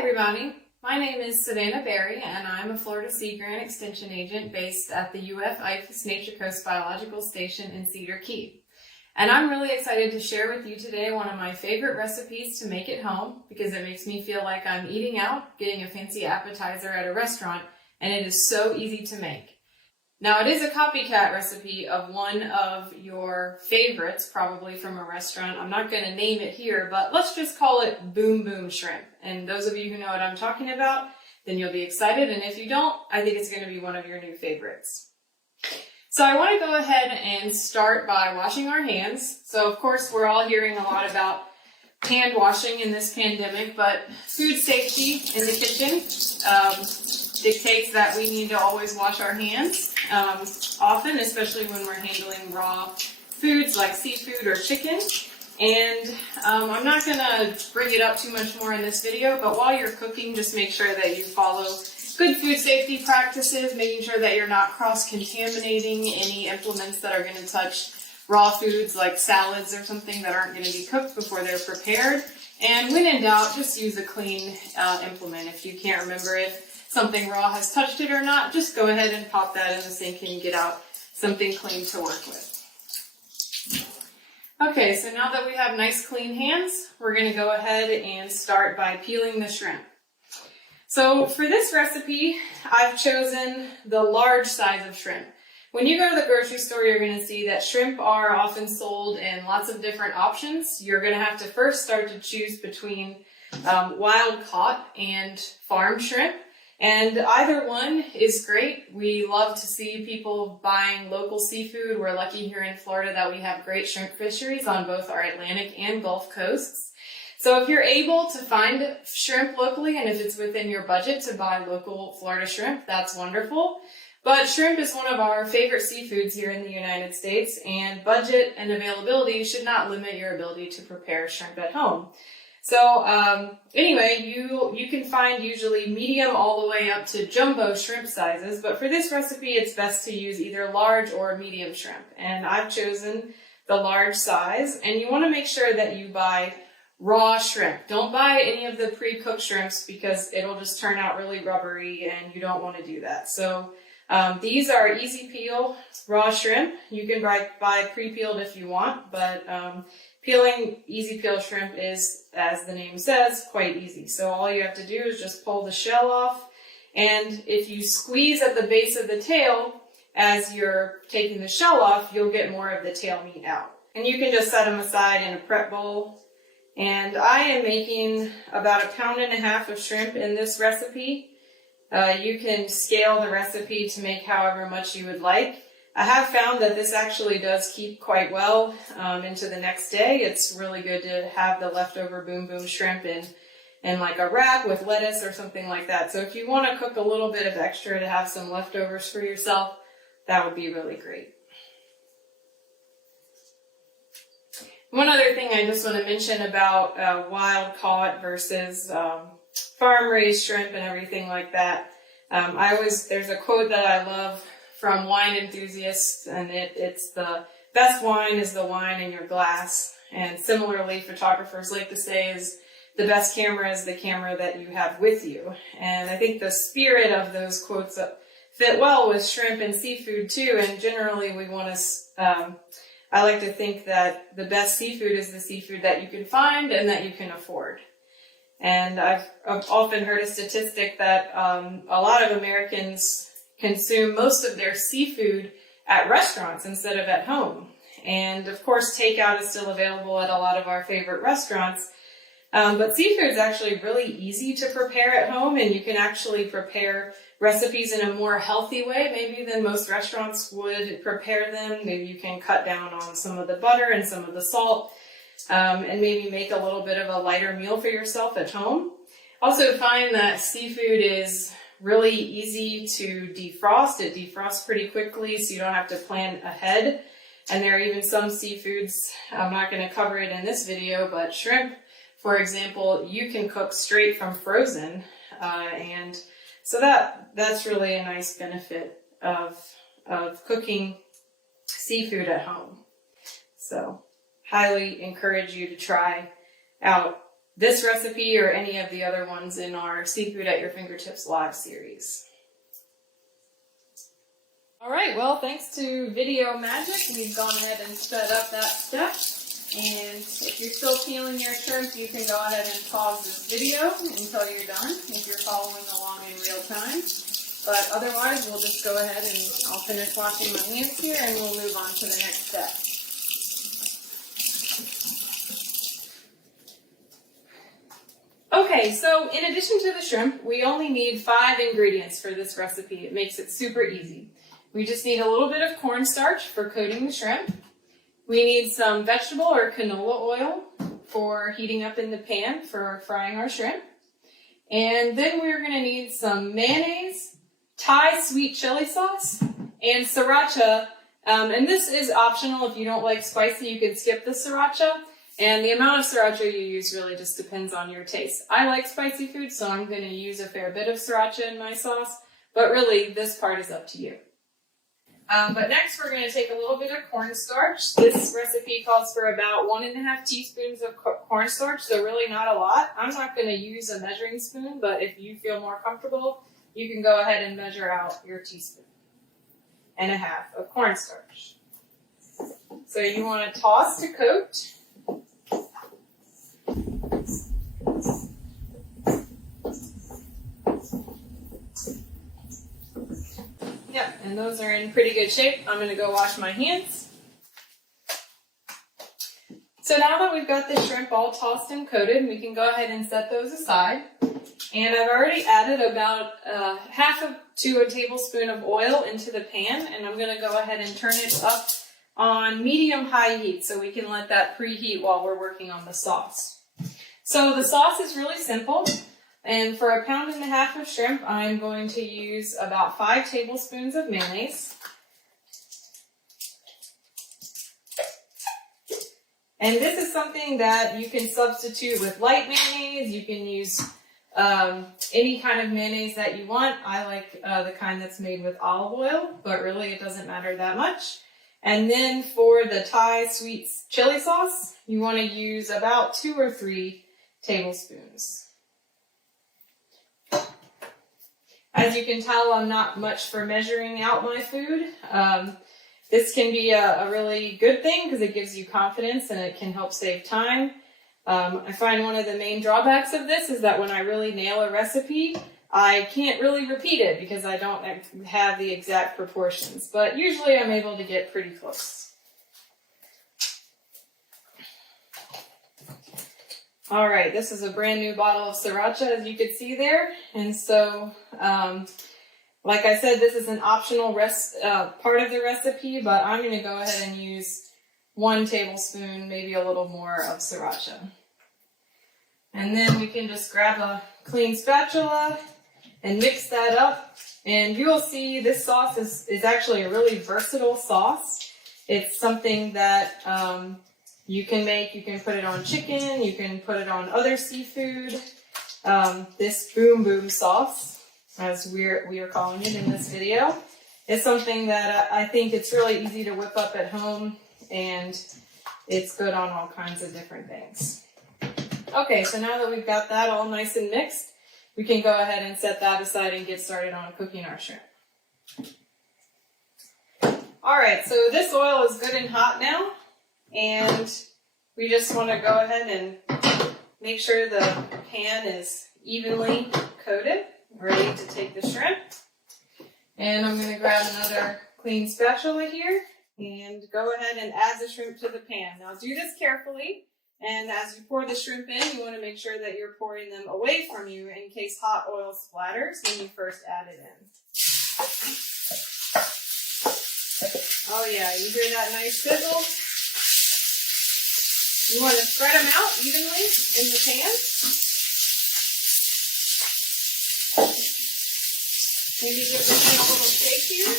everybody. My name is Savannah Berry, and I'm a Florida Sea Grant Extension Agent based at the UF-IFAS Nature Coast Biological Station in Cedar Key. And I'm really excited to share with you today one of my favorite recipes to make at home because it makes me feel like I'm eating out, getting a fancy appetizer at a restaurant, and it is so easy to make. Now, it is a copycat recipe of one of your favorites, probably from a restaurant. I'm not going to name it here, but let's just call it Boom Boom Shrimp. And those of you who know what I'm talking about, then you'll be excited. And if you don't, I think it's going to be one of your new favorites. So I want to go ahead and start by washing our hands. So of course, we're all hearing a lot about hand washing in this pandemic, but food safety in the kitchen dictates that we need to always wash our hands often, especially when we're handling raw foods like seafood or chicken. And I'm not going to bring it up too much more in this video, but while you're cooking, just make sure that you follow good food safety practices, making sure that you're not cross-contaminating any implements that are going to touch raw foods like salads or something that aren't going to be cooked before they're prepared. And when in doubt, just use a clean implement. If you can't remember if something raw has touched it or not, just go ahead and pop that in the sink and get out something clean to work with. Okay, so now that we have nice clean hands, we're going to go ahead and start by peeling the shrimp. So for this recipe, I've chosen the large size of shrimp. When you go to the grocery store, you're going to see that shrimp are often sold in lots of different options. You're going to have to first start to choose between wild caught and farm shrimp. And either one is great. We love to see people buying local seafood. We're lucky here in Florida that we have great shrimp fisheries on both our Atlantic and Gulf coasts. So if you're able to find shrimp locally, and if it's within your budget to buy local Florida shrimp, that's wonderful. But shrimp is one of our favorite seafoods here in the United States, and budget and availability should not limit your ability to prepare shrimp at home. So anyway, you can find usually medium all the way up to jumbo shrimp sizes, but for this recipe, it's best to use either large or medium shrimp. And I've chosen the large size, and you want to make sure that you buy raw shrimp. Don't buy any of the pre-cooked shrimps because it'll just turn out really rubbery, and you don't want to do that. So these are easy peel raw shrimp. You can buy pre-peeled if you want, but peeling easy peel shrimp is, as the name says, quite easy. So all you have to do is just pull the shell off, and if you squeeze at the base of the tail as you're taking the shell off, you'll get more of the tail meat out. And you can just set them aside in a prep bowl. And I am making about 1.5 pounds of shrimp in this recipe. You can scale the recipe to make however much you would like. I have found that this actually does keep quite well into the next day. It's really good to have the leftover Boom Boom shrimp in like a wrap with lettuce or something like that. So if you want to cook a little bit of extra to have some leftovers for yourself, that would be really great. One other thing I just want to mention about wild caught versus farm raised shrimp and everything like that. There's a quote that I love from wine enthusiasts, and it's the best wine is the wine in your glass. And similarly, photographers like to say is the best camera is the camera that you have with you. And I think the spirit of those quotes fit well with shrimp and seafood too. And generally we want to, I like to think that the best seafood is the seafood that you can find and that you can afford. And I've often heard a statistic that a lot of Americans consume most of their seafood at restaurants instead of at home. And of course, takeout is still available at a lot of our favorite restaurants. But seafood is actually really easy to prepare at home, and you can actually prepare recipes in a more healthy way, maybe than most restaurants would prepare them. Maybe you can cut down on some of the butter and some of the salt, and maybe make a little bit of a lighter meal for yourself at home. Also find that seafood is really easy to defrost. It defrosts pretty quickly, so you don't have to plan ahead. And there are even some seafoods, I'm not going to cover it in this video, but shrimp, for example, you can cook straight from frozen. And so that's really a nice benefit of cooking seafood at home. So highly encourage you to try out this recipe or any of the other ones in our Seafood at Your Fingertips live series. All right, well, thanks to Video Magic, we've gone ahead and sped up that step. And if you're still peeling your shrimp, you can go ahead and pause this video until you're done if you're following along in real time. But otherwise, we'll just go ahead and I'll finish washing my hands here and we'll move on to the next step. Okay, so in addition to the shrimp, we only need 5 ingredients for this recipe. It makes it super easy. We just need a little bit of cornstarch for coating the shrimp. We need some vegetable or canola oil for heating up in the pan for frying our shrimp. And then we're going to need some mayonnaise, Thai sweet chili sauce, and sriracha. And this is optional. If you don't like spicy, you can skip the sriracha. And the amount of sriracha you use really just depends on your taste. I like spicy food, so I'm going to use a fair bit of sriracha in my sauce. But really, this part is up to you. But next we're going to take a little bit of cornstarch. This recipe calls for about 1.5 teaspoons of cornstarch, so really not a lot. I'm not going to use a measuring spoon, but if you feel more comfortable, you can go ahead and measure out your teaspoon and a half of cornstarch. So you want to toss to coat. Yep, and those are in pretty good shape. I'm going to go wash my hands. So now that we've got the shrimp all tossed and coated, we can go ahead and set those aside. And I've already added about half to a tablespoon of oil into the pan, and I'm going to go ahead and turn it up on medium-high heat so we can let that preheat while we're working on the sauce. So the sauce is really simple. And for 1.5 pounds of shrimp, I'm going to use about 5 tablespoons of mayonnaise. And this is something that you can substitute with light mayonnaise. You can use any kind of mayonnaise that you want. I like the kind that's made with olive oil, but really it doesn't matter that much. And then for the Thai sweet chili sauce, you want to use about 2 or 3 tablespoons. As you can tell, I'm not much for measuring out my food. This can be a really good thing because it gives you confidence and it can help save time. I find one of the main drawbacks of this is that when I really nail a recipe, I can't really repeat it because I don't have the exact proportions. But usually I'm able to get pretty close. All right, this is a brand new bottle of sriracha, as you can see there. And so, like I said, this is an optional part of the recipe, but I'm going to go ahead and use 1 tablespoon, maybe a little more of sriracha. And then we can just grab a clean spatula and mix that up. And you will see this sauce is actually a really versatile sauce. It's something that you can make. You can put it on chicken. You can put it on other seafood. This boom boom sauce, as we are calling it in this video, is something that I think it's really easy to whip up at home, and it's good on all kinds of different things. Okay, so now that we've got that all nice and mixed, we can go ahead and set that aside and get started on cooking our shrimp. All right, so this oil is good and hot now. And we just want to go ahead and make sure the pan is evenly coated, ready to take the shrimp. And I'm going to grab another clean spatula here and go ahead and add the shrimp to the pan. Now do this carefully, and as you pour the shrimp in, you want to make sure that you're pouring them away from you in case hot oil splatters when you first add it in. Oh yeah, you hear that nice sizzle? You want to spread them out evenly in the pan. Maybe give the pan a little shake here.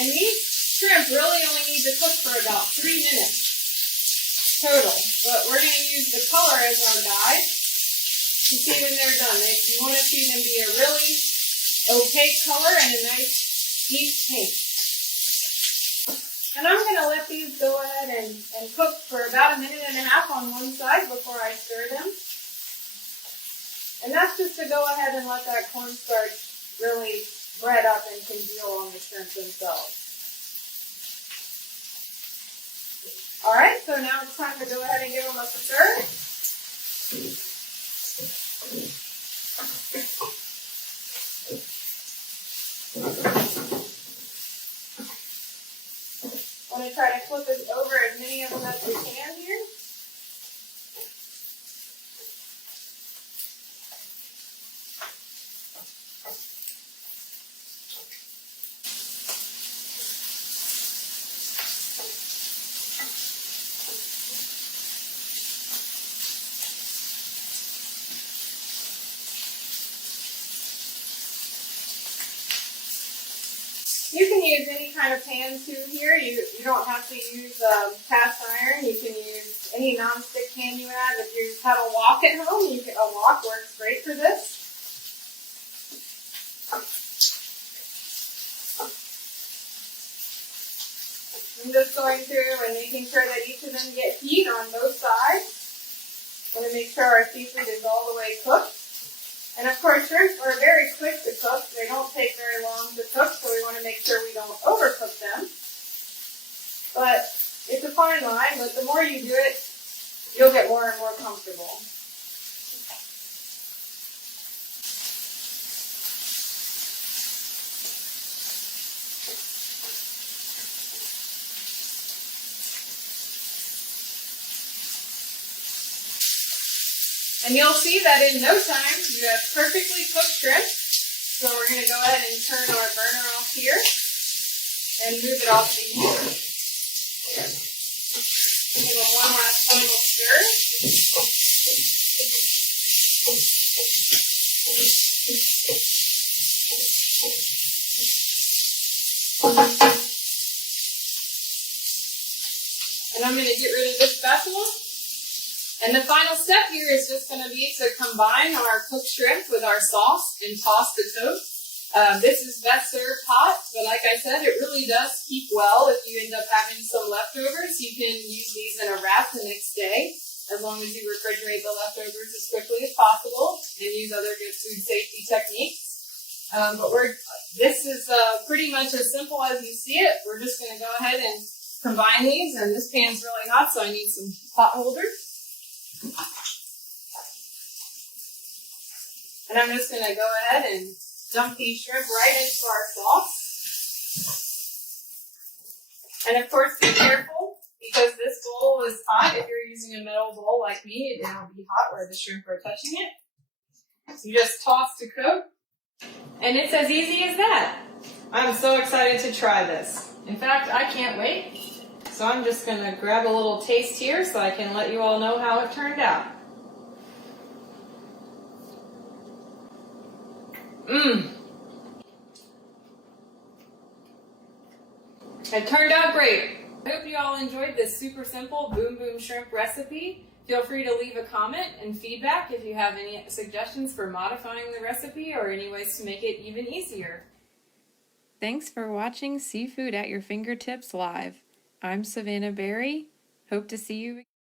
And these shrimp really only need to cook for about 3 minutes total. But we're going to use the color as our guide to see when they're done. You want to see them be a really opaque color and a nice deep pink. And I'm going to let these go ahead and cook for about 1.5 minutes on one side before I stir them. And that's just to go ahead and let that cornstarch really bread up and congeal on the shrimp themselves. Alright, so now it's time to go ahead and give them a stir. I'm going to try to flip it over as many of them as we can here. You can use any kind of pan too here. You don't have to use cast iron. You can use any non-stick pan you have. If you have a wok at home, a wok works great for this. I'm just going through and making sure that each of them get heat on both sides. I want to make sure our seafood is all the way cooked. And of course, shrimp are very quick to cook. They don't take very long to cook, so we want to make sure we don't overcook them. But it's a fine line, but the more you do it, you'll get more and more comfortable. And you'll see that in no time, you have perfectly cooked shrimp. So we're going to go ahead and turn our burner off here and move it off the heater. Give them one last final stir. And I'm going to get rid of this spatula. And the final step here is just going to be to combine our cooked shrimp with our sauce and toss the toast. This is best served hot, but like I said, it really does keep well. If you end up having some leftovers, you can use these in a wrap the next day, as long as you refrigerate the leftovers as quickly as possible and use other good food safety techniques. This is pretty much as simple as you see it. We're just going to go ahead and combine these, and this pan's really hot, so I need some pot holders. And I'm just going to go ahead and dump these shrimp right into our sauce. And of course, be careful, because this bowl is hot. If you're using a metal bowl like me, it'll be hot where the shrimp are touching it. So you just toss to coat, and it's as easy as that. I'm so excited to try this. In fact, I can't wait. So I'm just going to grab a little taste here so I can let you all know how it turned out. It turned out great. I hope you all enjoyed this super simple Boom Boom Shrimp recipe. Feel free to leave a comment and feedback if you have any suggestions for modifying the recipe or any ways to make it even easier. Thanks for watching Seafood at Your Fingertips Live. I'm Savannah Berry. Hope to see you again.